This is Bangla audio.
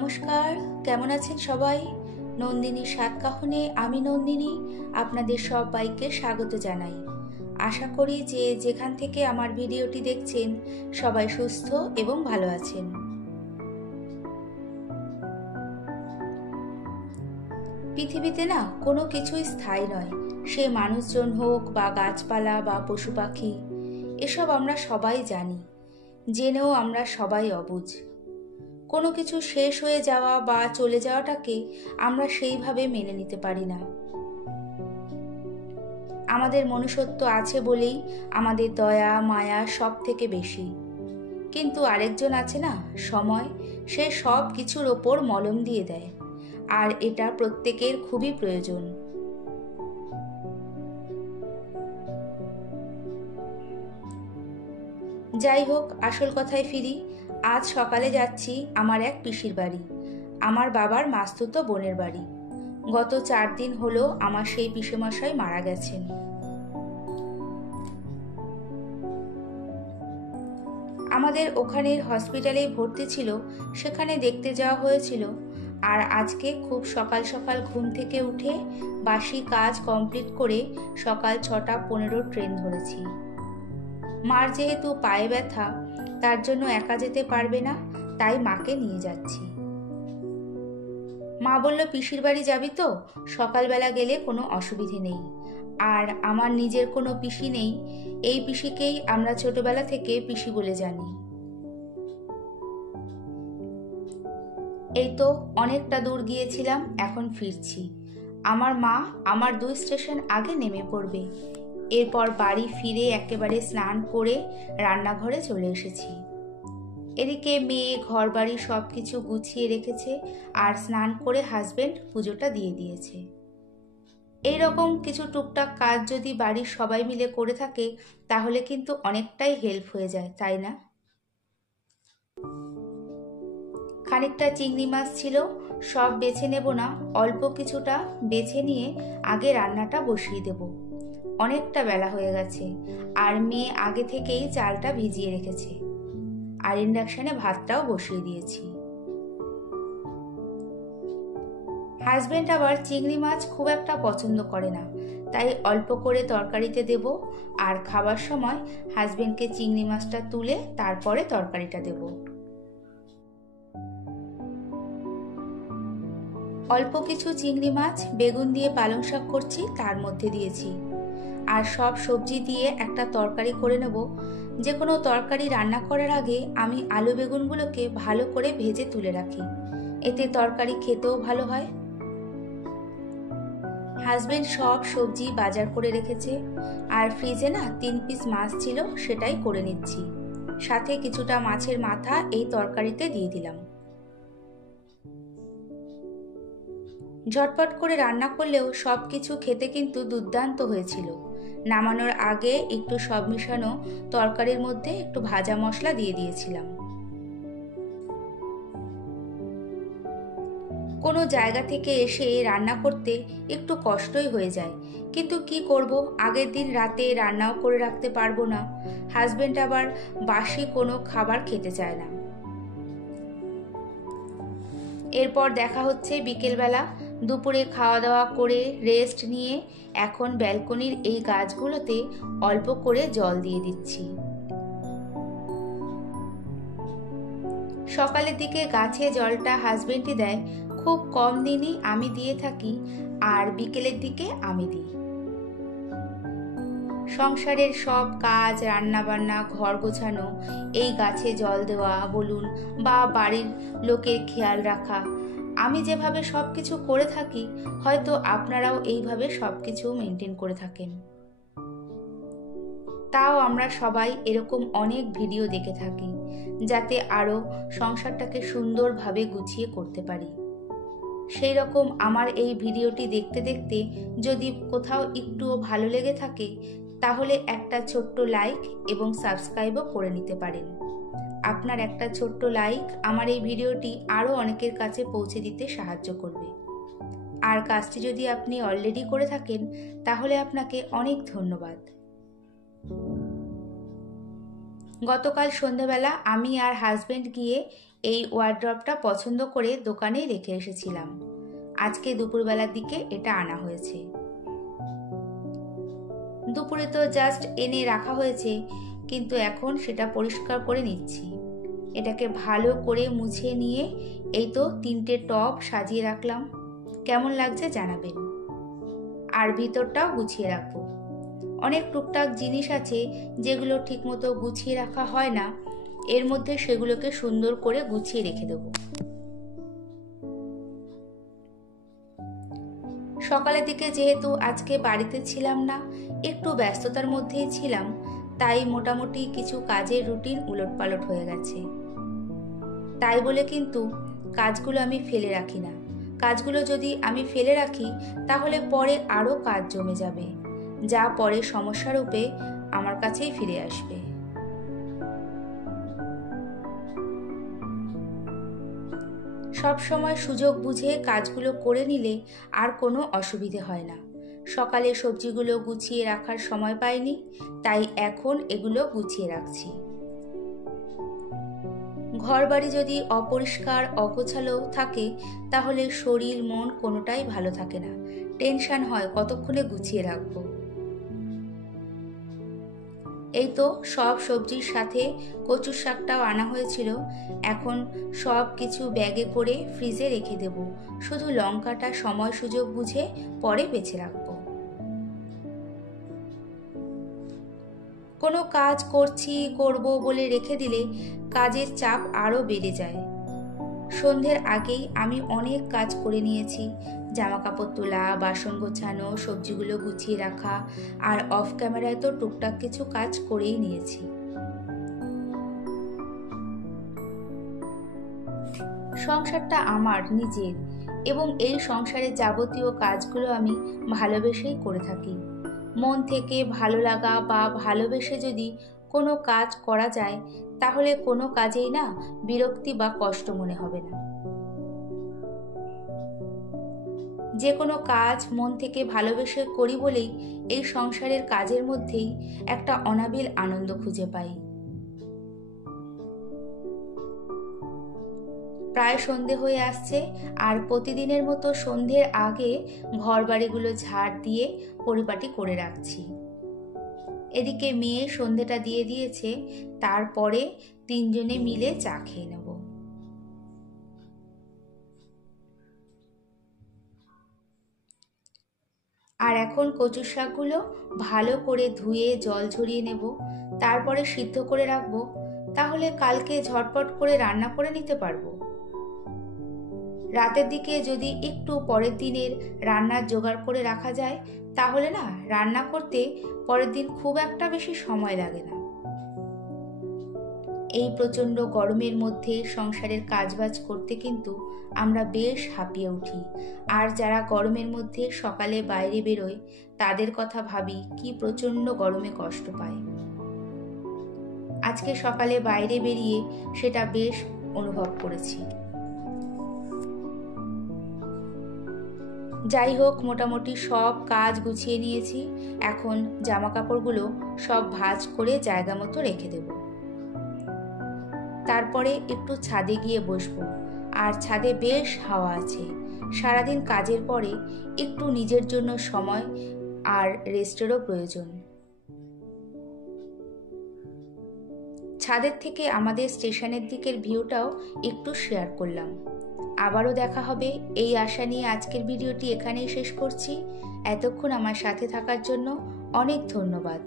নমস্কার, কেমন আছেন সবাই? নন্দিনীর সাত কাহনে আমি নন্দিনী আপনাদের সবাইকে স্বাগত জানাই। আশা করি যে যেখান থেকে আমার ভিডিওটি দেখছেন সবাই সুস্থ এবং ভালো আছেন। পৃথিবীতে না কোনো কিছুই স্থায়ী নয়, সে মানুষজন হোক বা গাছপালা বা পশু পাখি, এসব আমরা সবাই জানি, জেনেও আমরা সবাই অবুঝ। কোনো কিছু শেষ হয়ে যাওয়া বা চলে যাওয়াটাকে আমরা সেইভাবে মেনে নিতে পারি না। আমাদের মনুষ্যত্ব আছে বলেই আমাদের দয়া মায়া সব থেকে বেশি। কিন্তু আরেকজন আছে না, সময়, সে সব কিছুর ওপর মলম দিয়ে দেয়, আর এটা প্রত্যেকের খুবই প্রয়োজন। যাই হোক, আসল কথায় ফিরি। আজ সকালে যাচ্ছি আমার এক পিসির বাড়ি, আমার বাবার মাস্তুতো বোনের বাড়ি। গত 4 দিন হলো আমার সেই পিসেমশাই মারা গেছেন। আমাদের ওখানের হসপিটালেই ভর্তি ছিল, সেখানে দেখতে যাওয়া হয়েছিল। আর আজকে খুব সকাল সকাল ঘুম থেকে উঠে বাসি কাজ কমপ্লিট করে সকাল 6টা 15 ট্রেন ধরেছি। মার যেহেতু পায়ে ব্যথা, তার জন্য একা যেতে পারবে না, তাই মাকে নিয়ে যাচ্ছি। মা বলল, পিসির বাড়ি যাবি তো, সকালবেলা গেলে কোনো অসুবিধে নেই। আর আমার নিজের কোনো পিসি নেই, এই পিসিকেই আমরা ছোটবেলা থেকে পিসি বলে জানি। এই তো অনেকটা দূর গিয়েছিলাম, এখন ফিরছি। আমার মা আমার 2 স্টেশন আগে নেমে পড়বে। এরপর বাড়ি ফিরে একেবারে স্নান করে রান্নাঘরে চলে এসেছি। এদিকে মেয়ে ঘর বাড়ি সব কিছু গুছিয়ে রেখেছে, আর স্নান করে হাজবেন্ড পুজোটা দিয়ে দিয়েছে। এইরকম কিছু টুকটাক কাজ যদি বাড়ির সবাই মিলে করে থাকে তাহলে কিন্তু অনেকটাই হেল্প হয়ে যায়, তাই না? খানিকটা চিংড়ি মাছ ছিল, সব বেছে নেব না, অল্প কিছুটা বেছে নিয়ে আগে রান্নাটা বসিয়ে দেব। অনেকটা বেলা হয়ে গেছে, আর মেয়ে আগে থেকেই চালটা ভিজিয়ে রেখেছে, আর ইন্ডাকশনে ভাতটাও বসিয়ে দিয়েছি। হাজবেন্ড আবার চিংড়ি মাছ খুব একটা পছন্দ করে না, তাই অল্প করে তরকারিতে দেব, আর খাবার সময় হাজবেন্ডকে চিংড়ি মাছটা তুলে তারপরে তরকারিটা দেব। অল্প কিছু চিংড়ি মাছ বেগুন দিয়ে পালং শাক করছি, তার মধ্যে দিয়েছি। আর সব সবজি দিয়ে একটা তরকারি করে নেব। যে কোনো তরকারি রান্না করার আগে আমি আলু বেগুনগুলোকে ভালো করে ভেজে তুলে রাখি, এতে তরকারি খেতেও ভালো হয়। হাজবেন্ড সব সবজি বাজার করে রেখেছে, আর ফ্রিজে না 3 পিস মাছ ছিল, সেটাই করে নিচ্ছি। সাথে কিছুটা মাছের মাথা এই তরকারিতে দিয়ে দিলাম। ঝটপট করে রান্না করলেও সব কিছু খেতে কিন্তু দুর্দান্ত হয়েছিল। নামানোর আগে একটু সব মিশানো তরকারির মধ্যে একটু ভাজা মশলা দিয়ে দিয়েছিলাম। কোনো জায়গা থেকে এসে রান্না করতে একটু কষ্টই হয়ে যায়, কিন্তু কি করব, আগের দিন রাতে রান্নাও করে রাখতে পারবো না। হাজবেন্ড আবার বাসি কোনো খাবার খেতে চায় না। এরপর দেখা হচ্ছে বিকেলবেলা। দুপুরে খাওয়া দাওয়া করে রেস্ট নিয়ে এখন ব্যালকনির এই গাছগুলোতে অল্প করে জল দিয়ে দিচ্ছি। সকালের দিকে গাছে জলটা হাজবেন্ডই দেয়, খুব কম দিনই আমি দিয়ে থাকি, আর বিকেলের দিকে আমি দিই। সংসারের সব কাজ, রান্না বান্না, ঘর গোছানো, এই গাছে জল দেওয়া বলুন বা বাড়ির লোকের খেয়াল রাখা, আমি যেভাবে সবকিছু করে থাকি হয়তো আপনারাও এইভাবে সবকিছু মেনটেন করে থাকেন। তাও আমরা সবাই এরকম অনেক ভিডিও দেখে থাকি, যাতে আরো সংসারটাকে সুন্দরভাবে গুছিয়ে করতে পারি। সেই রকম আমার এই ভিডিওটি দেখতে দেখতে যদি কোথাও একটুও ভালো লেগে থাকে তাহলে একটা ছোট্ট লাইক এবং সাবস্ক্রাইবও করে নিতে পারেন। আপনার একটা ছোট্ট লাইক আমার এই ভিডিওটি আরও অনেকের কাছে পৌঁছে দিতে সাহায্য করবে। আর কাজটি যদি আপনি অলরেডি করে থাকেন তাহলে আপনাকে অনেক ধন্যবাদ। গতকাল সন্ধেবেলা আমি আর হাজবেন্ড গিয়ে এই ওয়ার্ড্রপটা পছন্দ করে দোকানে রেখে এসেছিলাম। আজকে দুপুরবেলার দিকে এটা আনা হয়েছে। দুপুরে তো জাস্ট এনে রাখা হয়েছে, কিন্তু এখন সেটা পরিষ্কার করে নিচ্ছি। এটাকে ভালো করে মুছে নিয়ে এই তো 3টে টব সাজিয়ে রাখলাম। কেমন লাগছে জানাবেন। আর ভিতরটাও গুছিয়ে রাখবো। অনেক টুকটাক জিনিস আছে যেগুলো ঠিকমতো গুছিয়ে রাখা হয় না, এর মধ্যে সেগুলোকে সুন্দর করে গুছিয়ে রেখে দেব। সকালের দিকে যেহেতু আজকে বাড়িতে ছিলাম না, একটু ব্যস্ততার মধ্যেই ছিলাম, তাই মোটামুটি কিছু কাজের রুটিন উলটপালট হয়ে গেছে। তাই বলে কিন্তু কাজগুলো আমি ফেলে রাখি না। কাজগুলো যদি আমি ফেলে রাখি তাহলে পরে আরও কাজ জমে যাবে, যা পরে সমস্যা রূপে আমার কাছেই ফিরে আসবে। সব সময় সুযোগ বুঝে কাজগুলো করে নিলে আর কোনো অসুবিধে হয় না। সকালে সবজিগুলো গুছিয়ে রাখার সময় পাইনি, তাই এখন এগুলো গুছিয়ে রাখছি। ঘরবাড়ি যদি অপরিষ্কার অগোছালো থাকে তাহলে শরীর মন কোনোটাই ভালো থাকে না। টেনশন হয় কতক্ষণে গুছিয়ে রাখবো। এই তো সব সবজির সাথে কচুর শাকটাও আনা হয়েছিল। এখন সব কিছু ব্যাগে করে ফ্রিজে রেখে দেব। শুধু লঙ্কাটা সময় সুযোগ বুঝে পরে বেছে রাখবো। কোনো কাজ করব বলে রেখে দিলে কাজের চাপ আরও বেড়ে যায়। সন্ধ্যের আগেই আমি অনেক কাজ করে নিয়েছি। জামা কাপড় তোলা, বাসন গোছানো, সবজিগুলো গুছিয়ে রাখা, আর অফ ক্যামেরায় তো টুকটাক কিছু কাজ করেই নিয়েছি। সংসারটা আমার নিজের, এবং এই সংসারের যাবতীয় কাজগুলো আমি ভালোবেসেই করে থাকি। মন থেকে ভালো লাগা বা ভালোবেসে যদি কোনো কাজ করা যায় তাহলে কোনো কাজেই না বিরক্তি বা কষ্ট মনে হবে না। যে কোনো কাজ মন থেকে ভালোবেসে করি বলেই এই সংসারের কাজের মধ্যেই একটা অনাবিল আনন্দ খুঁজে পাই। প্রায় সন্ধে হয়ে আসছে, আর প্রতিদিনের মতো সন্ধ্যের আগে ঘর বাড়িগুলো ঝাড় দিয়ে পরিপাটি করে রাখছি। এদিকে মেয়ে সন্ধেটা দিয়ে দিয়েছে, তারপরে 3জনে মিলে চা খেয়ে নেব। আর এখন কচুর শাকগুলো ভালো করে ধুয়ে জল ঝরিয়ে নেব, তারপরে সিদ্ধ করে রাখবো। তাহলে কালকে ঝটপট করে রান্না করে নিতে পারবো। রাতের দিকে যদি একটু পরের দিনের রান্নার জোগাড় করে রাখা যায় তাহলে না রান্না করতে পরের দিন খুব একটা বেশি সময় লাগে না। এই প্রচণ্ড গরমের মধ্যে সংসারের কাজবাজ করতে কিন্তু আমরা বেশ হাঁপিয়ে উঠি। আর যারা গরমের মধ্যে সকালে বাইরে বেরোয় তাদের কথা ভাবি কি প্রচণ্ড গরমে কষ্ট পায়। আজকে সকালে বাইরে বেরিয়ে সেটা বেশ অনুভব করেছি। যাই হোক, মোটামুটি সব কাজ গুছিয়ে নিয়েছি। এখন জামা কাপড়গুলো সব ভাঁজ করে জায়গা মতো রেখে দেব। তারপরে একটু ছাদে গিয়ে বসবো। আর ছাদে বেশ হাওয়া আছে। সারাদিন কাজের পরে একটু নিজের জন্য সময় আর রেস্টেরও প্রয়োজন। ছাদের থেকে আমাদের স্টেশনের দিকের ভিউটাও একটু শেয়ার করলাম। আবারও দেখা হবে এই আশা নিয়ে আজকের ভিডিওটি এখানেই শেষ করছি। এতক্ষণ আমার সাথে থাকার জন্য অনেক ধন্যবাদ।